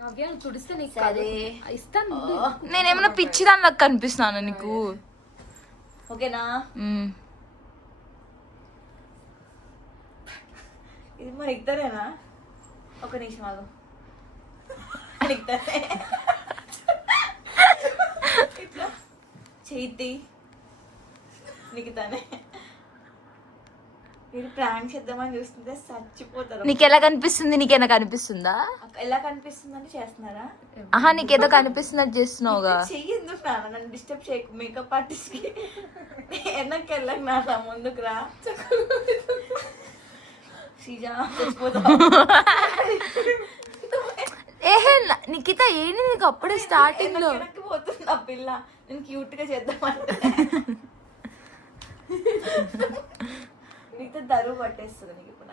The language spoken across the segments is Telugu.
నవ్య తుడిస్తే నీకు సరే ఇస్తాను. నేనేమన్నా పిచ్చిదానిలాగా కనిపిస్తున్నాను నీకు? ఓకేనా? ఇది మరి ఇద్దరేనా? ఒక నిమిషం ఆగు. ఇద్దరే ఇట్లా చేతి నికుతానే. మీరు ప్రాంక్ చేద్దామని చూస్తుంటే చచ్చిపోతారు. నీకెలా కనిపిస్తుంది? నీకేనా కనిపిస్తుందా? ఎలా కనిపిస్తుందని చేస్తున్నారా? ఆహా, నీకేదో కనిపిస్తున్నట్టు చేస్తున్నావుగా. చెయ్యెందుకు నాన్న, నన్ను డిస్టర్బ్ చేయకు. మేకప్ ఆర్టిస్ట్ కి వెనక్కి వెళ్ళకు నాన్న, ముందుకు రా. శ్రీజ చచ్చిపోతావు. ఏహే నిఖిత, ఏంటి నీకు అప్పుడే స్టార్టింగ్ లో పోతుంది ఆ పిల్ల. నేను క్యూట్ గా చేద్దామంటే నీతో దరువు పట్టేస్తుంది నీకు ఇప్పుడు.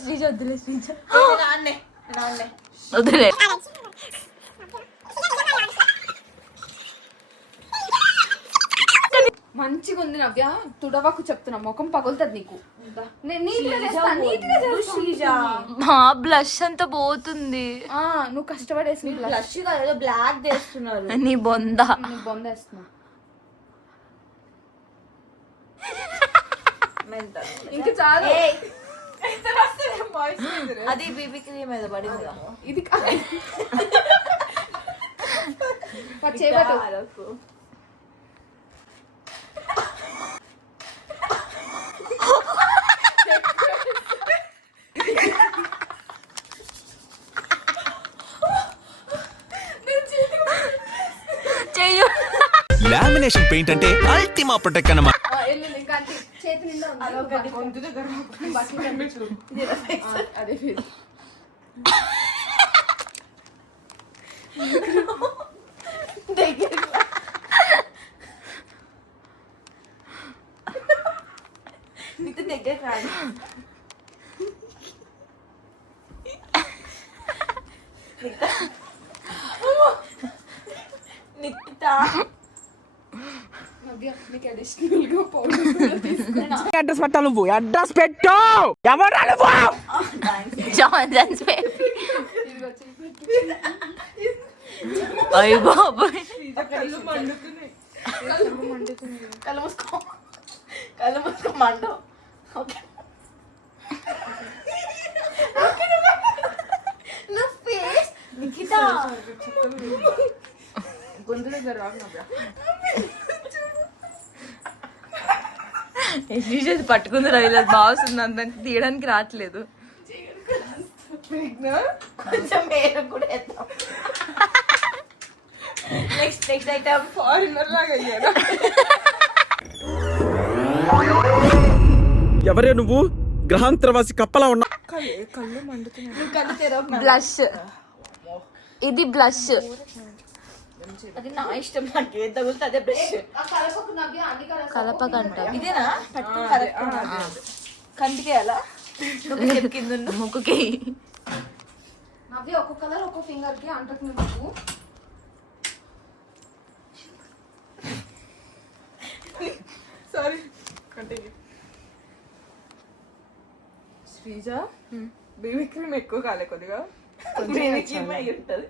శ్రీజ వద్దులే, శ్రీజ నాన్నే వద్దులే. మంచిగా ఉంది నవ్య, తుడవకు చెప్తున్నా, ముఖం పగులుతుంది నీకు. బ్లష్ అంతా పోతుంది. నువ్వు కష్టపడేసి బ్లష్ ఏదో బ్లాక్ చేస్తున్నారు. నీ బొంద వేస్తున్నా. ఇంకా చాలా అది బీబీ క్రీమ్ మీద పడింది. ఇది లామినేషన్ పెయింట్ అంటే అల్టిమా ప్రొటెక్ట్ అన్నమాట. దగ్గర రాదు. అడ్రస్ పెట్టాలి, నువ్వు అడ్రస్ పెట్టు. అయ్య బాబాయ్, కళ్ళు మూసుకో మండు. గొంతు దగ్గర పట్టుకుంది రవిలా బాగుంది, అంత తీయడానికి రావట్లేదు. కొంచెం వేరే కూడా వేద్దాం. నెక్స్ట్ ఐటమ్ ఫారినర్ లాగా అయ్యారు. ఎవరే నువ్వు? గ్రహాంతరవాసి కప్పలా ఉన్నా. కళ్ళు మండుతున్నాయి. బ్లష్, ఇది బ్లష్. అది నా ఇష్టం, నాకు ఏది తగులుతుంది అదే బ్రష్. కలపకంట. ఇదేనా కంటికి అలా కింద ముక్కుకి. నవ్య ఒక్క కలర్ ఒక్క ఫింగర్ కి అంటుతుంది నాకు. Sorry, continue. Sreeja, baby cream ఎక్కువ కాలే కొద్దిగా. బేబీ క్రీమ్ అయి ఉంటుంది.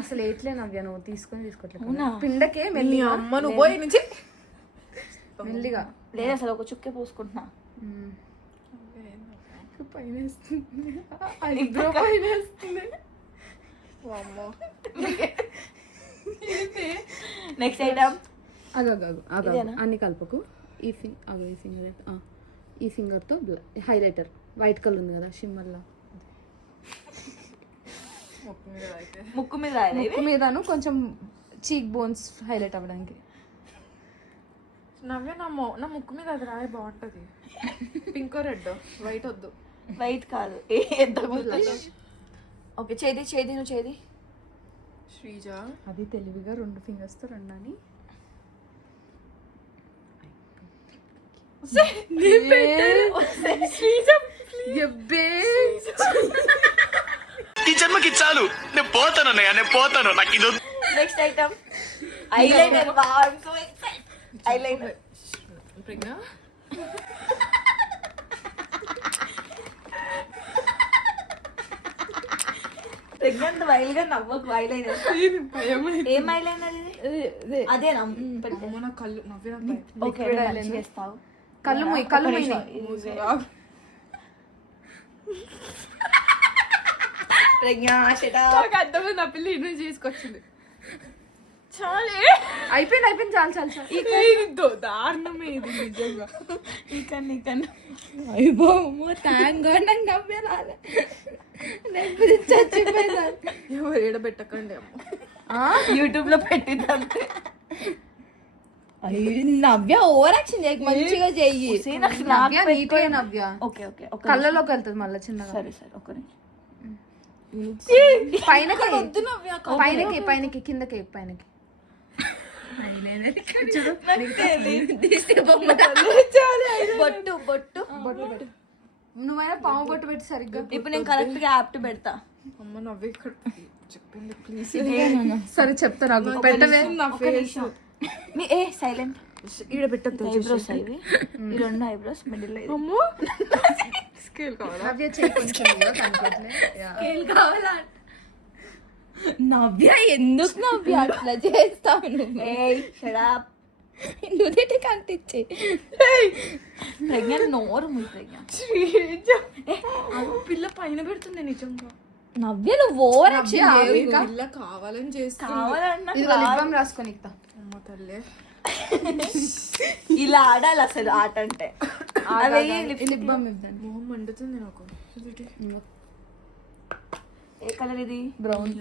అసలు ఎట్లే నవ్య, నువ్వు తీసుకోవట్లేదు. పిండకే మెల్లిగా. అమ్మ నువ్వు పోయి నుంచి మెల్లిగా. లేదు అసలు ఒక చుక్కే పోసుకుంటున్నా. పైన నెక్స్ట్ ఐటమ్ అన్ని కలుపుకు. ఈ ఫింగర్, ఈ ఫింగర్తో హైలైటర్ వైట్ కలర్ ఉంది కదా షిమ్మర్లా, ముక్కు మీద ముక్కు మీదను కొంచెం చీక్ బోన్స్ హైలైట్ అవ్వడానికి. నవ్య నా ముక్కు మీద అది రాయి బాగుంటుంది. పింక్ రెడ్, వైట్ వద్దు. వైట్ కాదు, ఓకే. చేది నువ్వు చేది. శ్రీజ అది తెలివిగా 2 ఫింగర్స్తో రెండని. ఈ జన్మకి చాలు, నేను పోతాను నాకు ఇది. Next item eyeliner. ఐలైనర్ ప్రజ్ఞ ప్రెగ్నెంట్ వైల్డ్ గా నవ్వకు ఐలైనర్ ఏం ఐలైనర్ ఇది అదే నా కళ్ళు నవ్విన ఓకే చేస్తావు కళ్ళు మూయి కళ్ళు మూయి ప్రజ్ఞ నాకు అర్థమైంది నా పిల్ల ఇన్ని చేసుకొచ్చింది చాలే అయిపోయింది చాలు చాలు చాలు దారుణమే ఇది నిజంగా నీకన్నా అయిపో థ్యాంక్ గాడ్ నాకు నవ్వే రాలే నేను చచ్చిపోయిందా ఎవరు ఏడబెట్టకండి అమ్మ యూట్యూబ్ లో పెట్టిందంటే నవ్య ఓవర్ యాక్షన్ చేయకు మంచిగా చెయ్యి నవ్య నీటే నవ్య ఓకే ఓకే కళ్ళలోకి వెళ్తుంది మళ్ళీ చిన్నగా సరే సరే ఒక నిమిషం పైనకి పైనకి కిందకి పైనకి బొట్టు బొట్టు బొట్టు నువ్వైనా పాము బొట్టు పెట్టి సరిగ్గా ఇప్పుడు నేను కరెక్ట్ గా యాప్ట్ పెడతా అమ్మ నవ్వి ఇక్కడ చెప్పింది ప్లీజ్ సరే చెప్తా నాకు పెట్టవే నా ఫేస్ ఏ సైలెంట్ ఈడ పెట్టద్దు ఐబ్రోస్ ఇవి ఈ రెండు ఐబ్రోస్ మిడిల్ లో అమ్మో స్కేల్ కావాలా నవ్య చేయి కొంచెం కావాలా నవ్య ఎందుకు నవ్య అట్లా చేస్తావు నువ్వు కనిపించే ప్రజ్ఞ నోరు మీ ప్రజ్ఞ పిల్ల పైన పెడుతుంది నిజంగా నవ్య నువ్వు ఓవర్ యాక్షన్ పిల్ల కావాలని చేస్తా కావాలన్నా ఇది లిబ్బం రాసుకొని ఇస్తా అమ్మ తల్లే ఇలా ఆడాలి అసలు ఆట అంటే లిబ్బం ఇద్దాను మొహం మండుతుంది నాకు ఏ కలర్ ఇది బ్రౌన్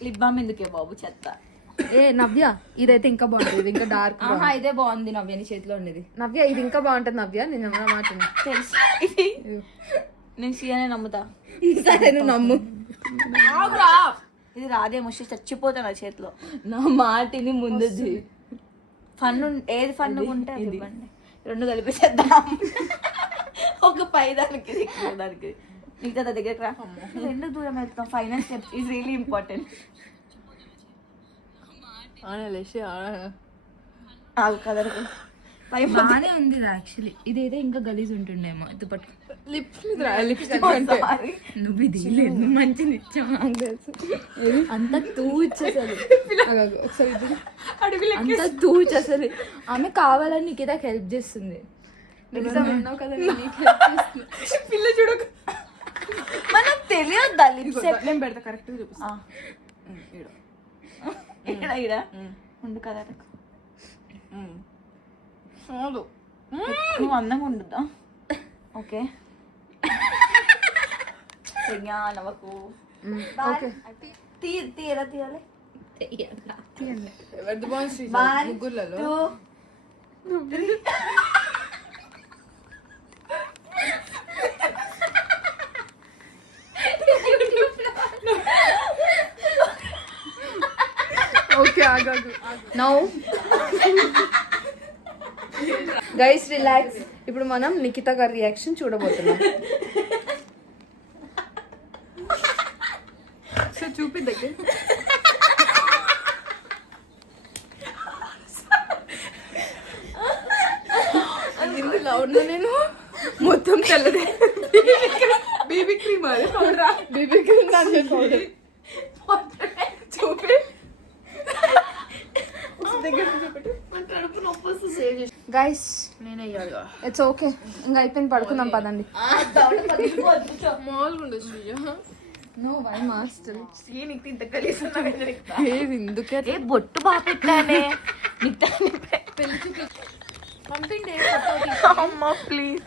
లిప్ బామ్ ఎందుకే బాబు చెత్త ఏ నవ్య ఇదైతే ఇంకా బాగుంటుంది ఇది ఇంకా డార్క్ ఆహా ఇదే బాగుంది నవ్య నీ చేతిలో ఉండేది నవ్య ఇది ఇంకా బాగుంటుంది నవ్య నేను నా మాట తెలుసు ఇది నేను సీఎనే నమ్ముతా సరే నువ్వు నమ్ము ఇది రాదే ముషి చచ్చిపోతా నా చేతిలో నా మాటిని ముందు ఫన్ ఏది ఫన్ ఉంటే అది ఇవ్వండి రెండు కలిపేసేద్దాం ఒక పై దానికి దానికి మిగతా దగ్గరకు రా రెండు దూరం వెళ్తాం final step is really important colour పై బాగానే ఉంది యాక్చువల్లీ ఇదైతే ఇంకా గలీజ్ ఉంటుండేమో ఇది పట్టు లిప్స్టిక్ అంటే నువ్వు ఇది లేదు మంచి నిత్యం నాకు తెలుసు అంత తూచసలు అంత తూచసలు ఆమె కావాలని నీకు ఏదో హెల్ప్ చేస్తుంది ఉన్నావు కదా నీకు help చేస్తున్నా. పిల్ల చూడక మనకు తెలియద్దా లిప్స్ నేను పెడతా కరెక్ట్ చూపిస్తా ఇక్కడ ఇక్కడ ఉండు కలర్ చాలు నువ్వు అందంగా ఉండుద్దా ఓకే నవ్వకు ఓకే తీయరా తీయాలి ఎవరిది బాగుంది శ్రీజ? ముగ్గుర్లలో ఓకే ఆగాగు నౌ గైస్ రిలాక్స్ ఇప్పుడు మనం నిఖిత గారి రియాక్షన్ చూడబోతున్నాం సో చూపి దగ్గర ఇందులో ఉన్న నేను మొత్తం తెల్లదే బేబీ క్రీమ్ అది పౌడరా బేబీ క్రీమ్ దాని పౌడర్ చూపి గైస్ నేనే ఇయ్యాలి ఇట్స్ ఓకే ఇంకా అయిపోయింది పడుకుందాం పదండి మామూలుగా ఉండదు శ్రీజ నో వై మాస్టర్ ఇంత కలిసి ఏది ఎందుకే ఏ బొట్టు బాగా పెట్టానే పంపిండే అమ్మ ప్లీజ్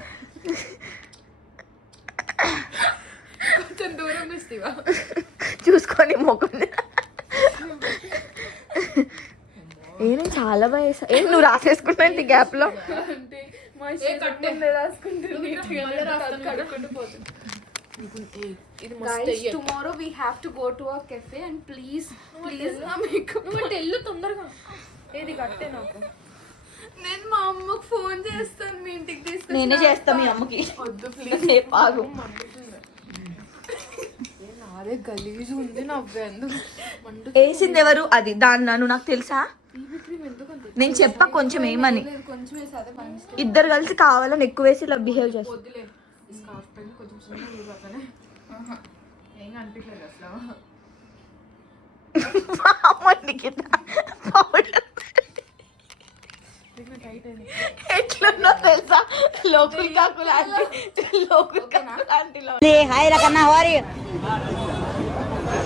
కొంచెం దూరం ఇస్తావా చూసుకొని మొక్కం నేను చాలా బాగా వేసా ఏ నువ్వు రాసేసుకుంటా ఈ గ్యాప్ లో అంటే ఇది Guys, tomorrow we have to go to a cafe and please ఎల్లు తొందరగా ఏది కట్టే నాకు నేను మా అమ్మకు ఫోన్ చేస్తాను మీ ఇంటికి తీసుకొని నేనే చేస్తా మీ అమ్మకి వద్దు ప్లీజ్ సేపు ఆగు అదే గలీజ్ ఉంది నవ్వే ఎందుకు మండు వేసింది ఎవరు? అది దాన్ని నన్ను నాకు తెలుసా? బీబీ క్రీమ్ ఎందుకు అంత నేను చెప్పా కొంచెం ఏమని. కొంచెం వేసి అదే పని ఇద్దరు కలిసి కావాలని ఎక్కువ వేసి ఇలా బిహేవ్ చేస్తారు. వద్దులే ఈ స్కార్ఫ్ పైన కొంచెం చిన్న ఊరిపోతానే ఏం అనిపించలేదు అసలు టైట్ అయింది ఎట్లుందో తెలుసా? లోకల్ కాకులు లోకల్ ఆంటీలో హాయ్ రకన్నా హోరీ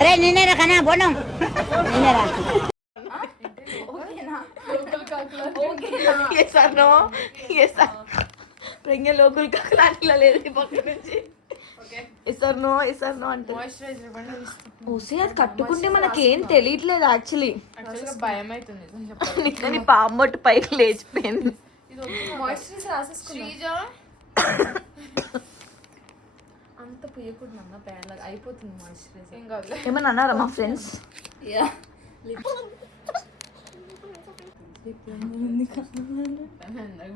అరే నిన్నే రకన్నా బోనం నిన్నే రా ప్రజ్ఞ లోకల్ కాకులు ఆంటీలో లేదు ఈ పక్క నుంచి. ఇస్తారు నో అంటే మాయిశ్చరైజర్ ఇవ్వండి ఓసే అది కట్టుకుంటే మనకేం తెలియట్లేదు యాక్చువల్లీ. యాక్చువల్గా భయం అవుతుంది నిజం చెప్పాలి. కానీ పామొట్టు పైకి లేచిపోయింది. మాయిశ్చరైజర్ రాసేసుకున్నా అంత పుయ్యకూడదు అన్న పేర్లాగా అయిపోతుంది మాయిశ్చరైజర్ ఏం కాదు. ఏమన్నా అన్నారా మా ఫ్రెండ్స్?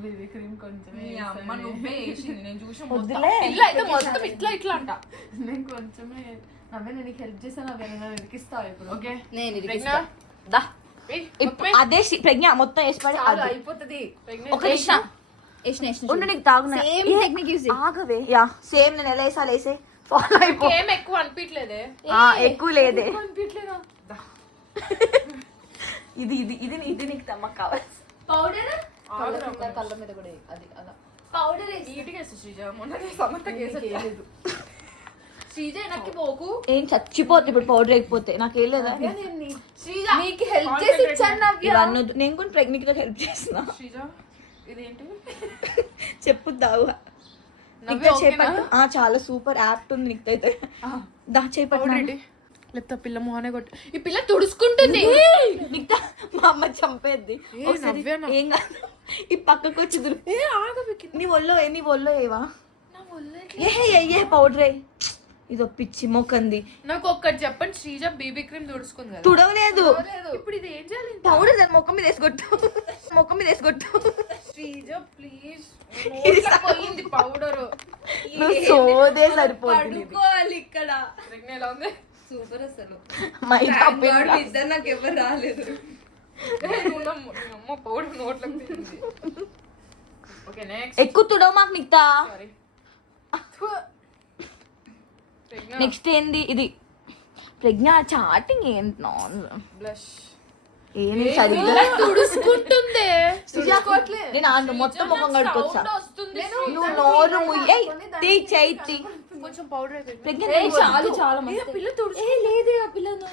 బేబీ క్రీమ్ కొంచెమే అమ్మ నువ్వే వేసింది నేను చూసి వద్దులే. ఇట్లా అయితే మొత్తం ఇట్లా అంట నేను కొంచెమే నవ్వే నేను హెల్ప్ చేశాను నవ్వే నేను ఇరికిస్తావు ఇప్పుడు ఓకే దా. అదే ప్రజ్ఞ మొత్తం వేసి పడి అయిపోతుంది ఒక నిమిషం ఉండు నీకు తాగునా ఆగవే. యా సేమ్ నేను ఎలా వేసా వేసే ఫాలో అయిపో. ఏం ఎక్కువ అనిపించలేదే ఎక్కువ లేదే. అనిపించలేదా ఇది ఇది ఇది ఇది నీకు తమ్మకు కావాలి. పౌడర్ కళ్ళ మీద కూడా అది అలా పౌడర్ నీట్గా వేసి శ్రీజ మొన్న సమంతకి వేసలేదు శ్రీజ నాకు పోకు ఏం చచ్చిపోతుంది ఇప్పుడు పౌడర్ వేయకపోతే. నాకేం లేదా శ్రీజ నీకు హెల్ప్ చేసి ఇచ్చాను నవ్య. ఇవన్నీ వద్దు. నేను కూడా ప్రెగ్నెంట్ హెల్ప్ చేస్తున్నా. శ్రీజ ఇదేంటి చెప్పు దావు చేపట్టు. చాలా సూపర్ యాప్ట్ ఉంది నీకు అయితే. దా చేపట్టు. లేకపోతే పిల్ల మొహనే కొట్టి ఈ పిల్ల తుడుచుకుంటుంది. నీకు మా అమ్మ చంపేద్ది. ఏం కాదు ఈ పక్కకు వచ్చి నీ ఒళ్ళో ఏవా ఏ పౌడర్ ఇదో పిచ్చి మొక్కంది. నాకు ఒక్కటి చెప్పండి శ్రీజ బేబీ క్రీమ్ తుడుచుకుంది కదా తుడవలేదు. ఇప్పుడు ఇది ఏం చేయాలి? పౌడర్ దాని మొక్క మీద వేసుకొట్టు శ్రీజ ప్లీజ్ పోయింది పౌడర్ నువ్వు సోదే సరిపోతుంది. పడుకోవాలి ఇక్కడ. ఎలా ఉంది? సూపర్ అసలు. మైదా పిండి. ఇద్దరు నాకు ఎవరు రాలేదు. అమ్మ పౌడర్ నోట్లోకి తింది. ఓకే నెక్స్ట్ ఎక్కువ తుడవ మాకు నిక్తా. సారీ నెక్స్ట్ ఏంది ఇది ప్రజ్ఞ చాటింగ్ ఏంటి బ్లష్ ఏంది సరిగ్గా తుడుచుకుంటుంది. నేను మొత్తం ముఖం కడుకొచ్చా. వస్తుంది నువ్వు నోరు ముయ్యి చేయి కొంచెం పౌడర్ అయిపోయింది. ప్రజ్ఞ చాలా పిల్ల తుడుచు లేదు ఆ పిల్లను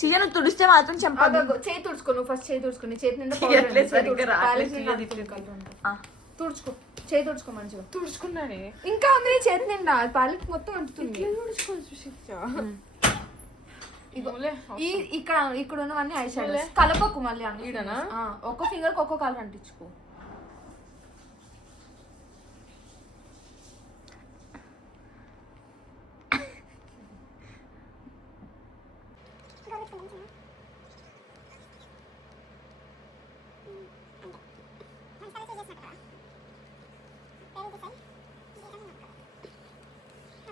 సీజన్ తుడిస్తే మాత్రం చంపదు. చేయి తుడుచుకో నువ్వు ఫస్ట్ చేయి తుడుచుకో నీ చేతి నిండా ఎట్లే సరిగ్గా రాలేదు. తుడుచుకో చేయి తుడుచుకో మంచిగా. తుడుచుకున్నానే ఇంకా ఉంది నీ చేతి నిండా ప్యాలెట్ మొత్తం అంటుతుంది. ఇక్కడ ఉన్నవన్నీ ఐ షాడోస్ కలపకు మళ్ళీ అన్ని. ఒక్క ఫింగర్ ఒక్కో కలర్ అంటించుకో.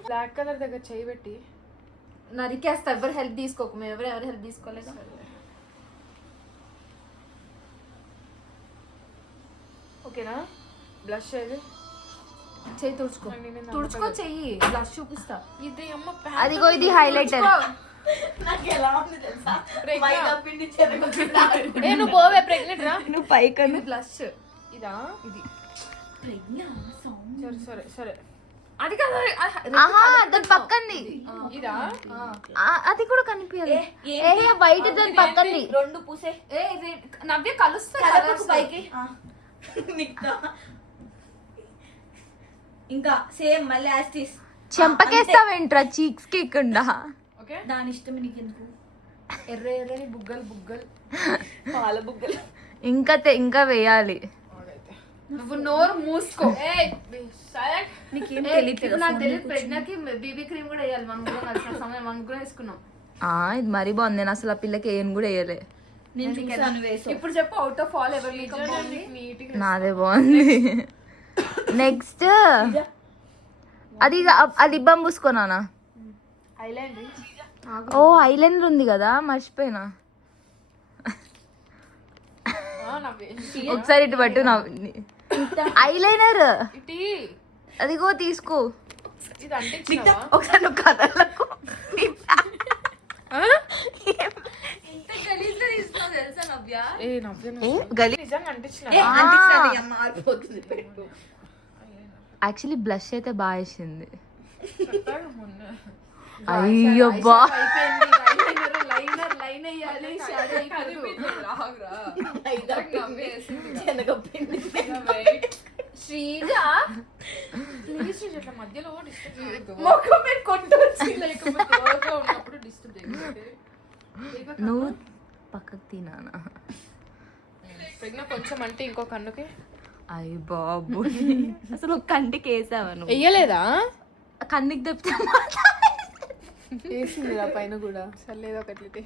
బ్లాక్ కలర్ దగ్గర చేయి పెట్టి నరికేస్తా. ఎవరు హెల్ప్ తీసుకోకు. మేము ఎవరు హెల్ప్ తీసుకోలేదు. ఓకేనా? బ్లష్ ఏది? చెయ్యి తుడుచుకో చెయ్యి. బ్లష్ చూపిస్తా. ఇది అమ్మ అదిగో ఇది హైలైటర్. నువ్వు పోవే ప్రెగ్నెంట్ రా. నువ్వు పైకి బ్లష్ ఇదా? ఇది సరే సరే అది కదా దాని పక్కంది. ఇదా? అది కూడా కనిపించాలి. బయట దాని పక్కంది. రెండు పూసే నవ్య కలుస్తా పైకి. ఇంకా సేమ్ మళ్ళీ యాస్టిస్ చెంపకేస్తావేంట్రా చీక్స్ కి ఇకుండా. ఓకే దాని ఇష్టం నీకెందుకు? ఎర్ర ఎర్రని బుగ్గలు పాల బుగ్గలు ఇంకా వేయాలి. నువ్వు నోరు మూసుకో. నీకేం ఇప్పుడు నాకు తెలియదు. ప్రెగ్నెంట్కి బీబీ క్రీమ్ కూడా వేయాలి. మనం కూడా కలిసిన సమయం మనం కూడా వేసుకున్నాం. ఇది మరీ బాగుంది. నేను అసలు ఆ పిల్లకి ఏం కూడా వేయలే. ఇప్పుడు చెప్పు అవుట్ ఆఫ్ ఆల్ ఎవరు మేకప్ బాగుంది? నాదే బాగుంది. నెక్స్ట్ అది లిబ్బం పూసుకోనా? ఓ ఐలైనర్ ఉంది కదా, మర్చిపోయినా. ఒకసారి ఇటు పట్టు నా ఐలైనర్. అదిగో తీసుకో. ఒకసారి నువ్వు కథలకు యాక్చువల్లీ బ్లష్ అయితే బాగా వేసింది. అయ్యో బా శ్రీజ ప్లీజ్ శ్రీజ ఇట్లా మధ్యలో డిస్టర్బ్ చేయొద్దు. మొఖం మీద కొట్టొచ్చి లేకపోతే ఎవరితో ఉన్నప్పుడు డిస్టర్బ్ చేయొద్దు. నువ్వు పక్కకు తినానా? ప్రజ్ఞ కొంచెం అంటే ఇంకో కన్నుకి. అయ్య బాబు, అసలు ఒక కంటికి వేసావా నువ్వు? వెయ్యలేదా? కన్నికి తప్పితే వేసింది పైన కూడా. చల్లేదా ఒకటి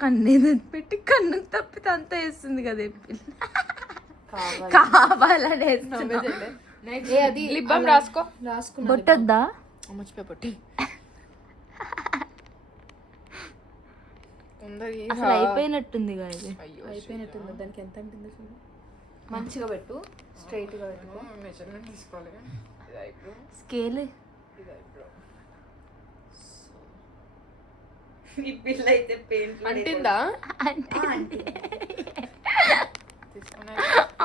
కన్ను పెట్టి కన్నుకు తప్పితే అంతా వేస్తుంది కదా పిల్ల. కావాలని వేస్తున్నా. అది లిప్ బామ్ రాసుకున్నా. బొట్టొద్దా? మర్చిపోయి పొట్టి అసలు అయిపోయినట్టుంది కదా ఇది. అయిపోయినట్టుంది. దానికి ఎంత అంటుందో చూడు. మంచిగా పెట్టు, స్ట్రైట్ గా పెట్టుకో. మెజర్మెంట్ తీసుకోవాలి. స్కేల్ ఈ పిల్ల అయితే పెయింట్ అంటిందా?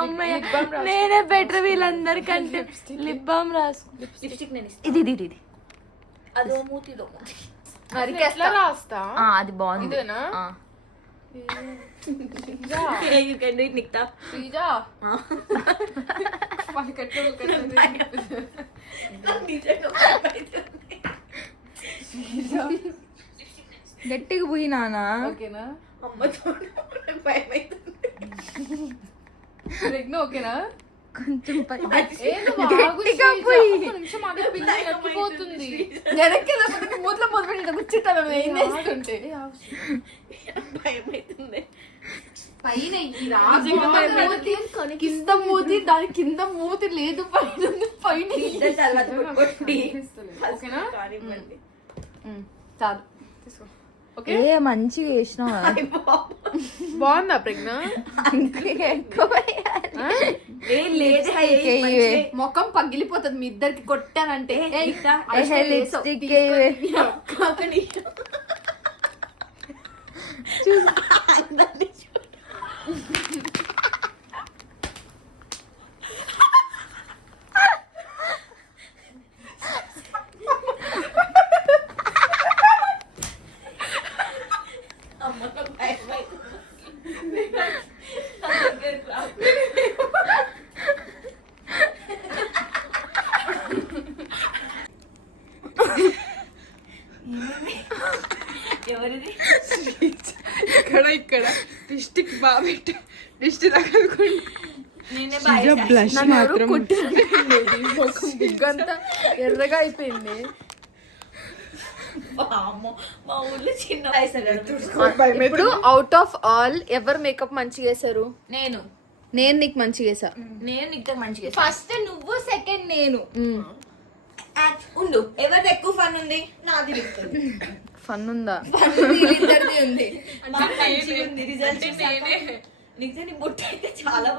అమ్మాయి నేనే బెటర్ వీళ్ళందరికంటే. లిప్ బామ్ రాసు. లిప్స్టిక్ నేను ఇది ఇది ఇది అదో మూతి ఇదో మూతి. ఎట్లా రాస్తా? అది బాగుంది. ఇదేనా? You can do it, Nikta. Sreeja వాళ్ళకి గట్టిగా పోయినానా? ఓకేనా? అమ్మతో భయం అవుతుంది. ప్రజ్ఞ ఓకేనా? కొంచెం గట్టిగా పోయి నిమిషం అదే పిల్ల ఎక్కిపోతుంది. వెనక్కి మూతలో మొదలు కూర్చుంటాను ఏం చేస్తుంటే భయం అవుతుంది. పైన కింద మూతి, దాని కింద మూతి లేదు, పైన ఓకేనా? చాలు తీసుకో. ఏ మంచిగా వేసినావా? బాగుందా ప్రజ్ఞ? ముఖం పగిలిపోతుంది మీ ఇద్దరికి కొట్టానంటే. లిప్స్టిక్ ఎవరిది? ఇక్కడ డిస్టిక్ బాబెట్టి డిస్టి తగలకుండా నేనే బుగ్గంతా ఎర్రగా అయిపోయింది. మా ఊర్లో చిన్న వయసు ఇప్పుడు అవుట్ ఆఫ్ ఆల్ ఎవరు మేకప్ మంచిగా వేసారు? నేను నీకు మంచిగా వేసా. నేను నీకు మంచిగా ఫస్ట్ నువ్వు, సెకండ్ నేను. ఉండు, ఎవరిది ఎక్కువ ఫన్ ఉంది? నాది ఫన్ ఉందా? ఇద్దరిది ఉంది. రిజల్ట్ నిజంగా నీ బొట్టు అయితే చాలా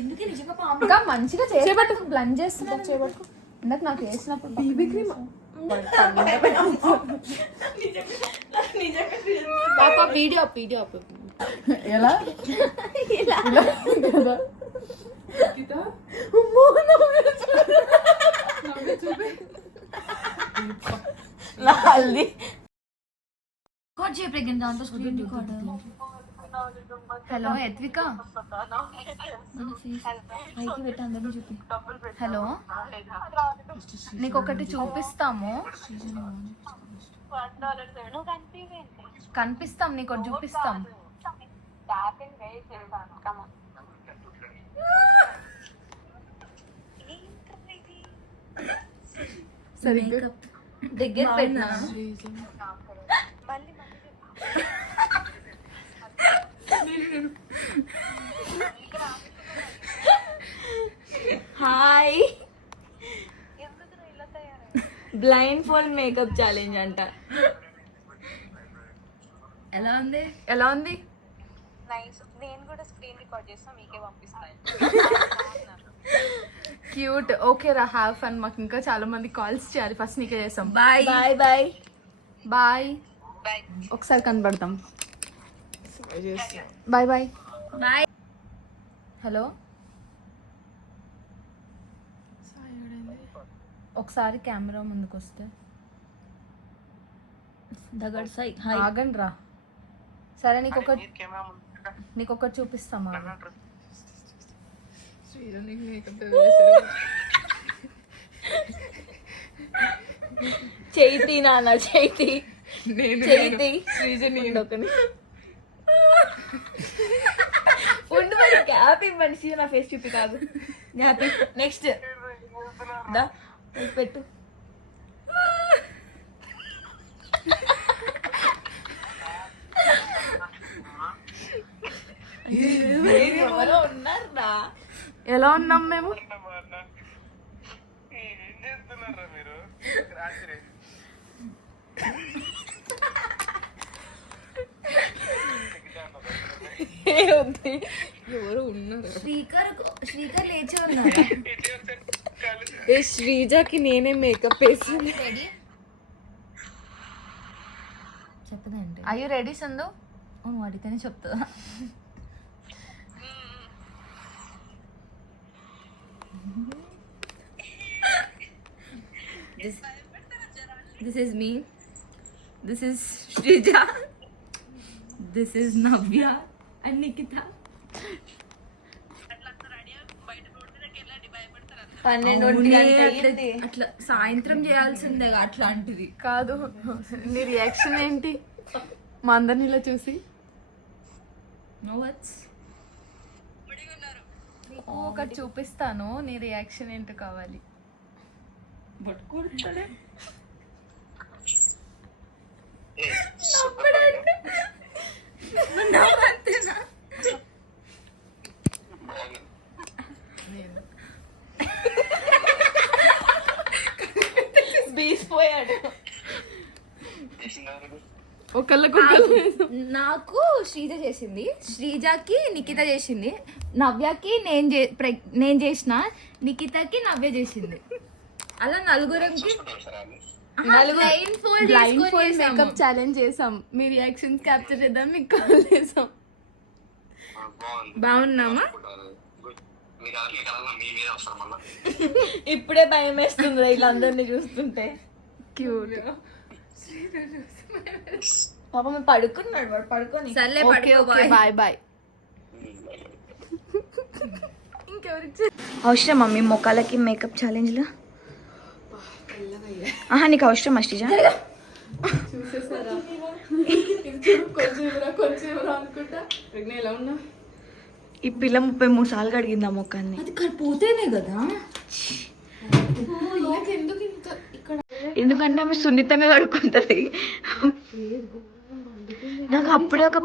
ఎందుకే నిజంగా ఇంకా మంచిగా చేపట్టుకు బ్లండ్ చేస్తున్నాను. చేపట్టుకు ఇందాక నాకు వేసినప్పుడు బేబీ క్రీమ్ పాప వీడియో ఎలా హలో యత్విక, చూపి. హలో, నీకు ఒకటి చూపిస్తాము. కనిపిస్తాం, నీకు ఒకటి చూపిస్తాం. దగ్గర పెట్టినా hi. Blind fold makeup challenge అంట. ఎలా ఉంది? ఎలా ఉంది? నేను కూడా స్క్రీన్ రికార్డ్ చేస్తా, మీకే పంపిస్తాను. క్యూట్. ఓకే రా, హ్యావ్ ఫన్. మాకు ఇంకా చాలా మంది కాల్స్ చేయాలి, ఫస్ట్ నీకే చేస్తాం. Bye bye bye bye. ఒకసారి కనబడతాం. Bye bye bye. హలో, ఒకసారి కెమెరా ముందుకు వస్తే దగడ్ సై ఆగండి రా. సరే నీకు ఒకటి చూపిస్తామా? చైతి నాన్న చైతి చైతి ఉండు మరి గ్యాప్ ఇవ్వండి. నా ఫేస్ చూపి కాదు గ్యాప్. నెక్స్ట్ దా పెట్టు. ఉన్నారా? ఎలా ఉన్నాం మేము? ఎవరు ఉన్నారు? శ్రీకర్ లేచి ఉన్నారా? ఏ శ్రీజకి నేనే మేకప్ వేసాను. చెప్పదండి. ఐ యు రెడీ సందు? నువ్వు అడిగితేనే చెప్తుందా? This is me. This is Shrija. This is Navya and Nikita. 12 అట్లా సాయంత్రం చేయాల్సిందే అట్లాంటిది కాదు. నీ రియాక్షన్ ఏంటి మా అందరిని ఇలా చూసి? No words. ఒకటి చూపిస్తాను, నీ రియాక్షన్ ఏంటో కావాలి. బీసిపోయాడు. నాకు శ్రీజ చేసింది, శ్రీజకి నిఖిత చేసింది, నవ్యకి నేను చేసిన, నిఖితకి నవ్య చేసింది. అలా నలుగురికి బ్లైండ్ ఫోల్డ్ మేకప్ ఛాలెంజ్ చేసాం. మీ రియాక్షన్స్ క్యాప్చర్ చేద్దాం, మీకు కాల్ చేసాం. బాగున్నామా? ఇప్పుడే భయం వేస్తుంది వీళ్ళందరినీ చూస్తుంటే. క్యూట్. పాప మేము పడుకున్నాడు, వాడు పడుకొని. సర్లే ఓకే ఓకే, బాయ్ బాయ్. ఇంకెవరికి అవసరం మమ్మీ మొక్కలకి మేకప్ ఛాలెంజ్లు? నీకు అవసరం శ్రీజ? చూసేసారా? కొంచెం అనుకుంటా. ఎలా ఉన్నా? ఈ పిల్ల 33 సార్లు అడిగింది ఆ మొక్కల్ని. అది పోతేనే కదా. ఎందుకంటే ఆమె సున్నితంగా కడుక్కుంటది. నాకు అప్పుడే ఒక